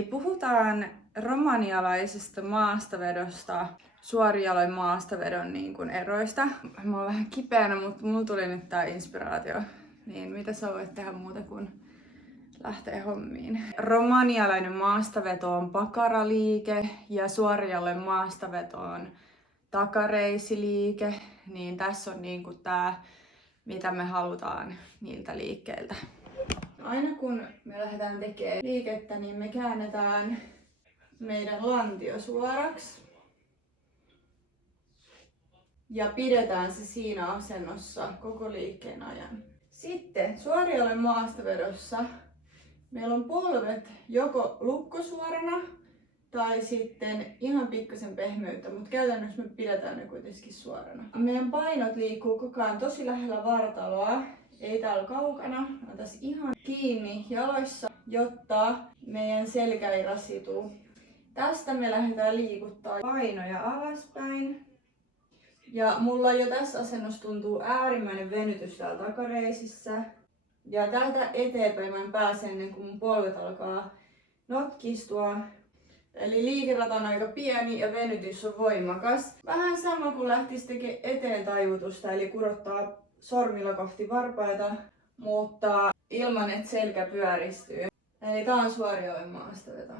Eli puhutaan romanialaisesta maastavedosta, suorijaloin maastavedon niin kuin eroista. Mä oon vähän kipeänä, mutta mulla tuli nyt tää inspiraatio. Niin mitä sä voit tehdä muuta kuin lähteä hommiin? Romanialainen maastaveto on pakaraliike ja suorijaloin maastaveto on takareisiliike. Niin tässä on niinku tää, mitä me halutaan niiltä liikkeiltä. Aina kun me lähdetään tekemään liikettä, niin me käännetään meidän lantio suoraksi. Ja pidetään se siinä asennossa koko liikkeen ajan. Sitten suorijaloin maastavedossa meillä on polvet joko lukkosuorana tai sitten ihan pikkasen pehmeyttä, mutta käytännössä me pidetään ne kuitenkin suorana. Meidän painot liikkuu koko ajan tosi lähellä vartaloa, ei täällä kaukana, on tässä ihan kiinni jaloissa, jotta meidän selkä ei rasitu. Tästä me lähdetään liikuttaa painoja alaspäin. Ja mulla jo tässä asennossa tuntuu äärimmäinen venytys täällä takareisissä. Ja täältä eteenpäin mä pääsen ennen kuin mun polvet alkaa notkistua. Eli liikerata on aika pieni ja venytys on voimakas. Vähän sama kuin lähtisi tekemään eteen taivutusta, eli kurottaa sormilla kohti varpaita, mutta ilman että selkä pyöristyy. Eli tää on suorijaloin maastaveto.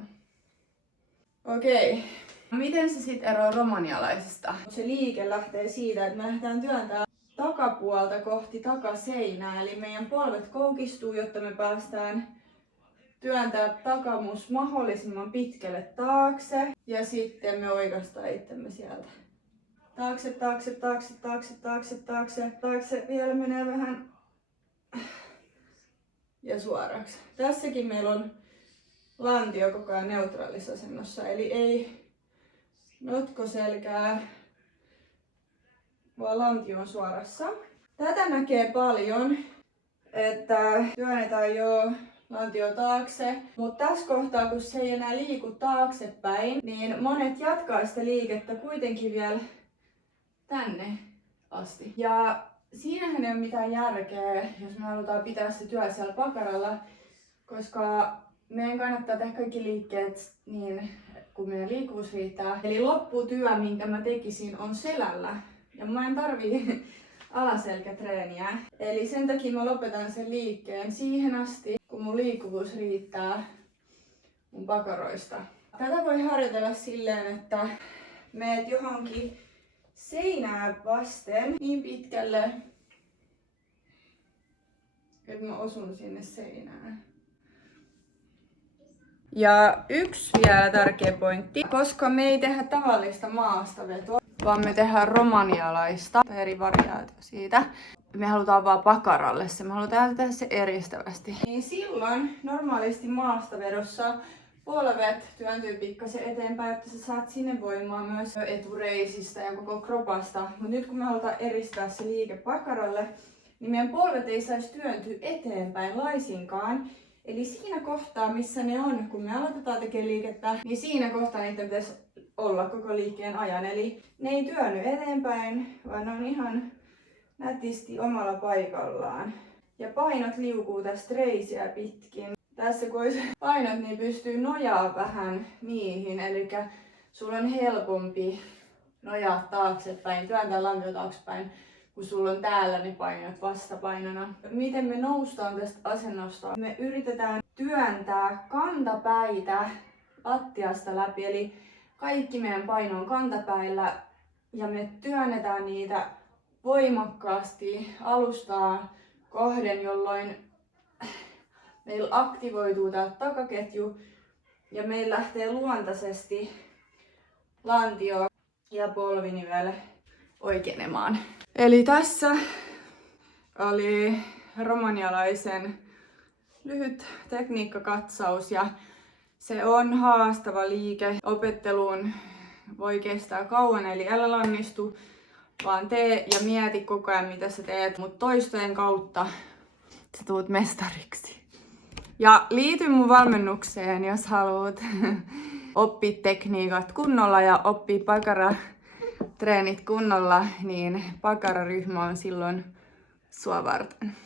Okei. Miten se sitten eroaa romanialaisesta? Se liike lähtee siitä, että me lähdetään työntämään takapuolta kohti takaseinää. Eli meidän polvet koukistuu, jotta me päästään työntää takamus mahdollisimman pitkälle taakse. Ja sitten me oikaistaan itsemme sieltä. Taakse, taakse, taakse, taakse, taakse, taakse, taakse. Vielä menee vähän. Ja suoraksi. Tässäkin meillä on lantio koko ajan neutraalissa asennossa. Eli ei notkoselkää, vaan lantio on suorassa. Tätä näkee paljon, että työnnetään jo lantio taakse, mutta tässä kohtaa, kun se ei enää liiku taaksepäin, niin monet jatkaa sitä liikettä kuitenkin vielä tänne asti. Ja siinähän ei ole mitään järkeä, jos me halutaan pitää se työ siellä pakaralla, koska meidän kannattaa tehdä kaikki liikkeet niin, kun meidän liikkuvuus riittää. Eli lopputyö, minkä mä tekisin, on selällä. Ja mä en tarvii alaselkätreeniä. Eli sen takia mä lopetan sen liikkeen siihen asti, kun mun liikkuvuus riittää mun pakaroista. Tätä voi harjoitella silleen, että meet johonkin seinää vasten niin pitkälle, että mä osun sinne seinään. Ja yksi vielä tärkeä pointti, koska me ei tehdä tavallista maastavetoa, vaan me tehdään romanialaista, eri variaatio siitä. Me halutaan vaan pakaralle se, me halutaan tehdä se eristävästi. Niin silloin normaalisti maastavedossa polvet työntyy pikkasen eteenpäin, että sä saat sinne voimaa myös etureisistä ja koko kropasta. Mutta nyt kun me halutaan eristää se liike pakaralle, niin meidän polvet ei saisi työntyä eteenpäin laisinkaan. Eli siinä kohtaa, missä ne on, kun me aloitetaan tekemään liikettä, niin siinä kohtaa niiden pitäisi olla koko liikkeen ajan. Eli ne ei työnny eteenpäin, vaan ne on ihan nätisti omalla paikallaan. Ja painot liukuu tästä reisiä pitkin. Tässä kun olisi painot, niin pystyy nojaa vähän niihin. Eli sulla on helpompi nojaa taaksepäin, työntää lantio taaksepäin, kun sulla on täällä ne painot vastapainona. Miten me noustaan tästä asennosta? Me yritetään työntää kantapäitä lattiasta läpi, eli kaikki meidän paino on kantapäillä ja me työnnetään niitä voimakkaasti alustaa kohden, jolloin meillä aktivoituu tää takaketju ja meillä lähtee luontaisesti lantio ja polvinivel oikenemaan. Eli tässä oli romanialaisen lyhyt tekniikkakatsaus ja se on haastava liike. Opetteluun voi kestää kauan, eli älä lannistu, vaan tee ja mieti koko ajan mitä sä teet, mutta toistojen kautta sä tulet mestariksi. Ja liity mun valmennukseen, jos haluat oppia tekniikat kunnolla ja oppia pakaratreenit kunnolla, niin pakararyhmä on silloin sua varten.